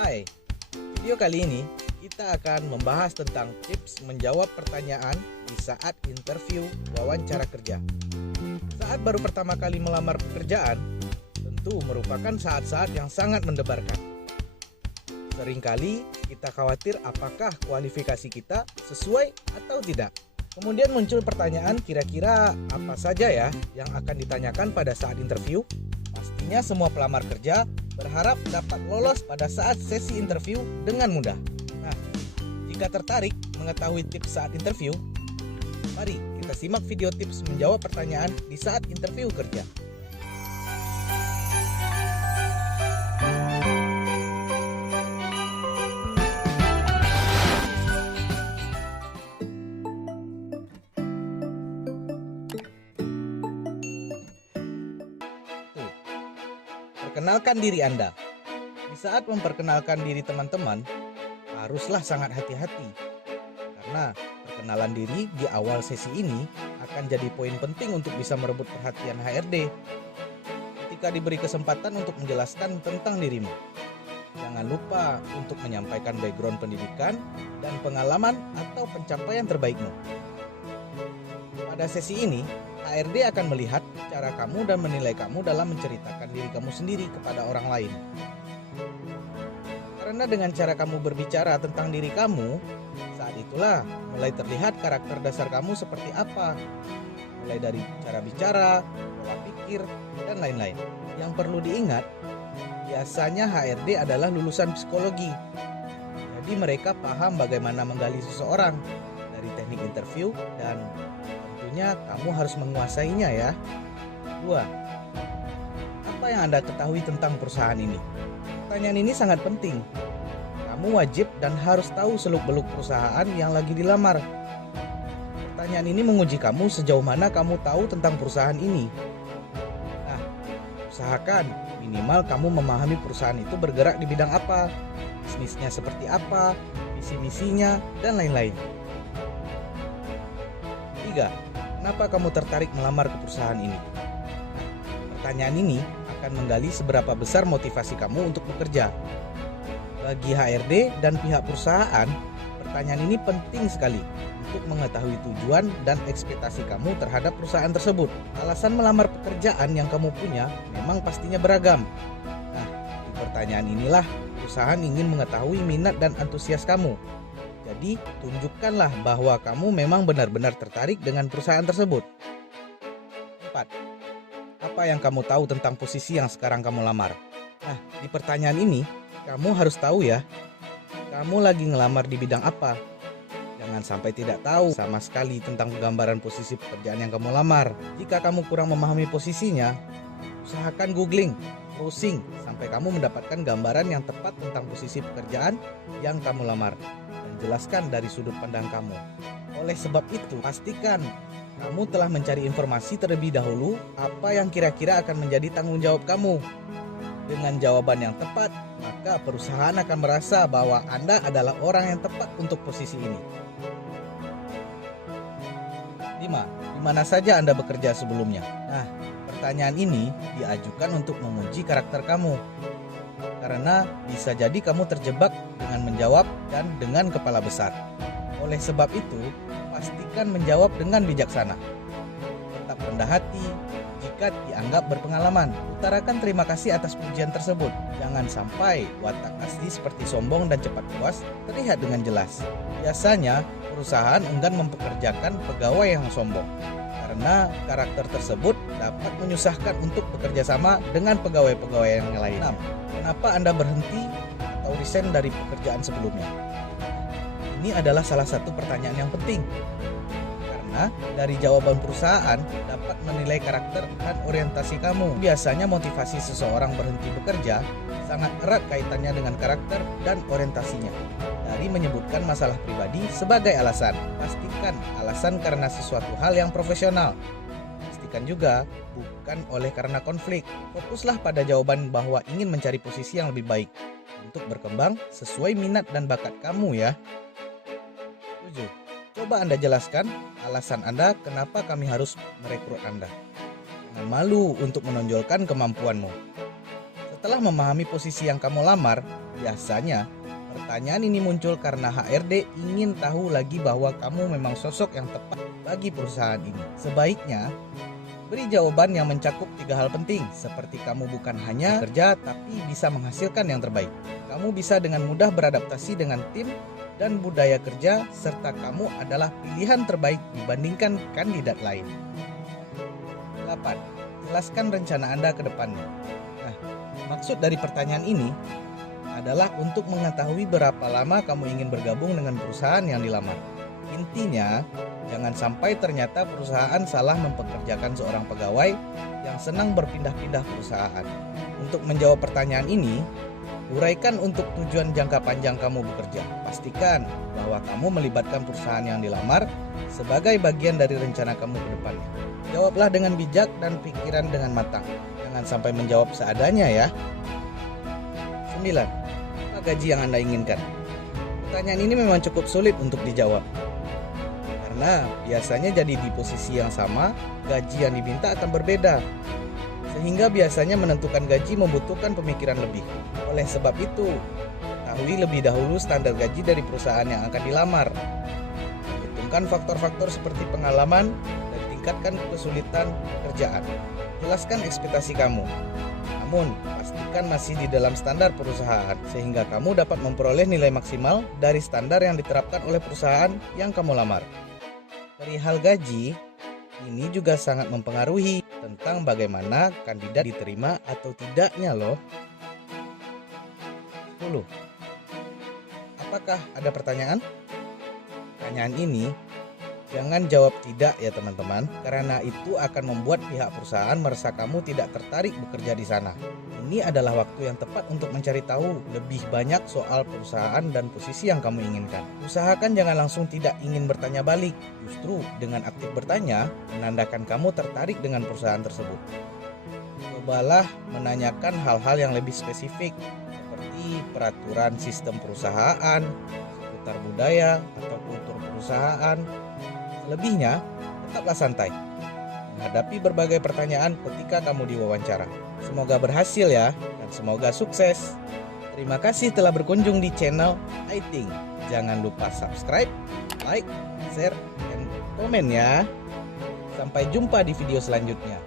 Hai, video kali ini kita akan membahas tentang tips menjawab pertanyaan di saat interview wawancara kerja. Saat baru pertama kali melamar pekerjaan, tentu merupakan saat-saat yang sangat mendebarkan. Seringkali kita khawatir apakah kualifikasi kita sesuai atau tidak. Kemudian muncul pertanyaan, kira-kira apa saja ya yang akan ditanyakan pada saat interview? Pastinya semua pelamar kerja berharap dapat lolos pada saat sesi interview dengan mudah. Nah, jika tertarik mengetahui tips saat interview, mari kita simak video tips menjawab pertanyaan di saat interview kerja. Perkenalkan diri Anda. Di saat memperkenalkan diri teman-teman, haruslah sangat hati-hati. Karena perkenalan diri di awal sesi ini akan jadi poin penting untuk bisa merebut perhatian HRD. Ketika diberi kesempatan untuk menjelaskan tentang dirimu, jangan lupa untuk menyampaikan background pendidikan dan pengalaman atau pencapaian terbaikmu. Pada sesi ini, HRD akan melihat cara kamu dan menilai kamu dalam menceritakan diri kamu sendiri kepada orang lain. Karena dengan cara kamu berbicara tentang diri kamu, saat itulah mulai terlihat karakter dasar kamu seperti apa. Mulai dari cara bicara, pola pikir, dan lain-lain. Yang perlu diingat, biasanya HRD adalah lulusan psikologi. Jadi mereka paham bagaimana menggali seseorang dari teknik interview dan tentunya kamu harus menguasainya ya. 2. Apa yang Anda ketahui tentang perusahaan ini? Pertanyaan ini sangat penting. Kamu wajib dan harus tahu seluk-beluk perusahaan yang lagi dilamar. Pertanyaan ini menguji kamu sejauh mana kamu tahu tentang perusahaan ini. Nah, usahakan minimal kamu memahami perusahaan itu bergerak di bidang apa, bisnisnya seperti apa, visi-misinya, dan lain-lain. 3. Kenapa kamu tertarik melamar ke perusahaan ini? Pertanyaan ini akan menggali seberapa besar motivasi kamu untuk bekerja. Bagi HRD dan pihak perusahaan, pertanyaan ini penting sekali untuk mengetahui tujuan dan ekspektasi kamu terhadap perusahaan tersebut. Alasan melamar pekerjaan yang kamu punya memang pastinya beragam. Nah, di pertanyaan inilah perusahaan ingin mengetahui minat dan antusias kamu. Jadi, tunjukkanlah bahwa kamu memang benar-benar tertarik dengan perusahaan tersebut. 4. Apa yang kamu tahu tentang posisi yang sekarang kamu lamar? Nah, di pertanyaan ini, kamu harus tahu ya, kamu lagi ngelamar di bidang apa. Jangan sampai tidak tahu sama sekali tentang gambaran posisi pekerjaan yang kamu lamar. Jika kamu kurang memahami posisinya, usahakan googling, browsing, sampai kamu mendapatkan gambaran yang tepat tentang posisi pekerjaan yang kamu lamar. Jelaskan dari sudut pandang kamu. Oleh sebab itu, pastikan kamu telah mencari informasi terlebih dahulu apa yang kira-kira akan menjadi tanggung jawab kamu. Dengan jawaban yang tepat, maka perusahaan akan merasa bahwa Anda adalah orang yang tepat untuk posisi ini. 5. Di mana saja Anda bekerja sebelumnya? Nah, pertanyaan ini diajukan untuk menguji karakter kamu. Karena bisa jadi kamu terjebak dengan menjawab dan dengan kepala besar. Oleh sebab itu, pastikan menjawab dengan bijaksana. Tetap rendah hati jika dianggap berpengalaman. Utarakan terima kasih atas pujian tersebut. Jangan sampai watak asli seperti sombong dan cepat puas terlihat dengan jelas. Biasanya, perusahaan enggan mempekerjakan pegawai yang sombong. Karena karakter tersebut dapat menyusahkan untuk bekerja sama dengan pegawai-pegawai yang lain. 6. Kenapa Anda berhenti atau resign dari pekerjaan sebelumnya? Ini adalah salah satu pertanyaan yang penting. Karena dari jawaban perusahaan dapat menilai karakter dan orientasi kamu. Biasanya motivasi seseorang berhenti bekerja sangat erat kaitannya dengan karakter dan orientasinya. Dari menyebutkan masalah pribadi sebagai alasan, pastikan alasan karena sesuatu hal yang profesional. Pastikan juga bukan oleh karena konflik. Fokuslah pada jawaban bahwa ingin mencari posisi yang lebih baik untuk berkembang sesuai minat dan bakat kamu ya. 7. Coba Anda jelaskan alasan Anda kenapa kami harus merekrut Anda. Jangan malu untuk menonjolkan kemampuanmu. Setelah memahami posisi yang kamu lamar, biasanya pertanyaan ini muncul karena HRD ingin tahu lagi bahwa kamu memang sosok yang tepat bagi perusahaan ini. Sebaiknya, beri jawaban yang mencakup 3 hal penting, seperti kamu bukan hanya bekerja tapi bisa menghasilkan yang terbaik. Kamu bisa dengan mudah beradaptasi dengan tim dan budaya kerja, serta kamu adalah pilihan terbaik dibandingkan kandidat lain. 8. Jelaskan rencana Anda ke depannya. Nah, maksud dari pertanyaan ini adalah untuk mengetahui berapa lama kamu ingin bergabung dengan perusahaan yang dilamar. Intinya, jangan sampai ternyata perusahaan salah mempekerjakan seorang pegawai yang senang berpindah-pindah perusahaan. Untuk menjawab pertanyaan ini, uraikan untuk tujuan jangka panjang kamu bekerja. Pastikan bahwa kamu melibatkan perusahaan yang dilamar sebagai bagian dari rencana kamu ke depannya. Jawablah dengan bijak dan pikiran dengan matang. Jangan sampai menjawab seadanya ya. 9. Apa gaji yang Anda inginkan? Pertanyaan ini memang cukup sulit untuk dijawab. Karena biasanya jadi di posisi yang sama, gaji yang diminta akan berbeda. Sehingga biasanya menentukan gaji membutuhkan pemikiran lebih. Oleh sebab itu, ketahui lebih dahulu standar gaji dari perusahaan yang akan dilamar. Hitungkan faktor-faktor seperti pengalaman dan tingkatkan kesulitan pekerjaan. Jelaskan ekspektasi kamu. Namun, pastikan masih di dalam standar perusahaan sehingga kamu dapat memperoleh nilai maksimal dari standar yang diterapkan oleh perusahaan yang kamu lamar. Perihal gaji, ini juga sangat mempengaruhi tentang bagaimana kandidat diterima atau tidaknya loh. 10. Apakah ada pertanyaan? Pertanyaan ini jangan jawab tidak ya teman-teman, karena itu akan membuat pihak perusahaan merasa kamu tidak tertarik bekerja di sana. Ini adalah waktu yang tepat untuk mencari tahu lebih banyak soal perusahaan dan posisi yang kamu inginkan. Usahakan jangan langsung tidak ingin bertanya balik. Justru dengan aktif bertanya, menandakan kamu tertarik dengan perusahaan tersebut. Cobalah menanyakan hal-hal yang lebih spesifik, seperti peraturan sistem perusahaan, seputar budaya atau kultur perusahaan. Selebihnya, tetaplah santai menghadapi berbagai pertanyaan ketika kamu diwawancara. Semoga berhasil ya, dan semoga sukses. Terima kasih telah berkunjung di channel iThink. Jangan lupa subscribe, like, share, dan komen ya. Sampai jumpa di video selanjutnya.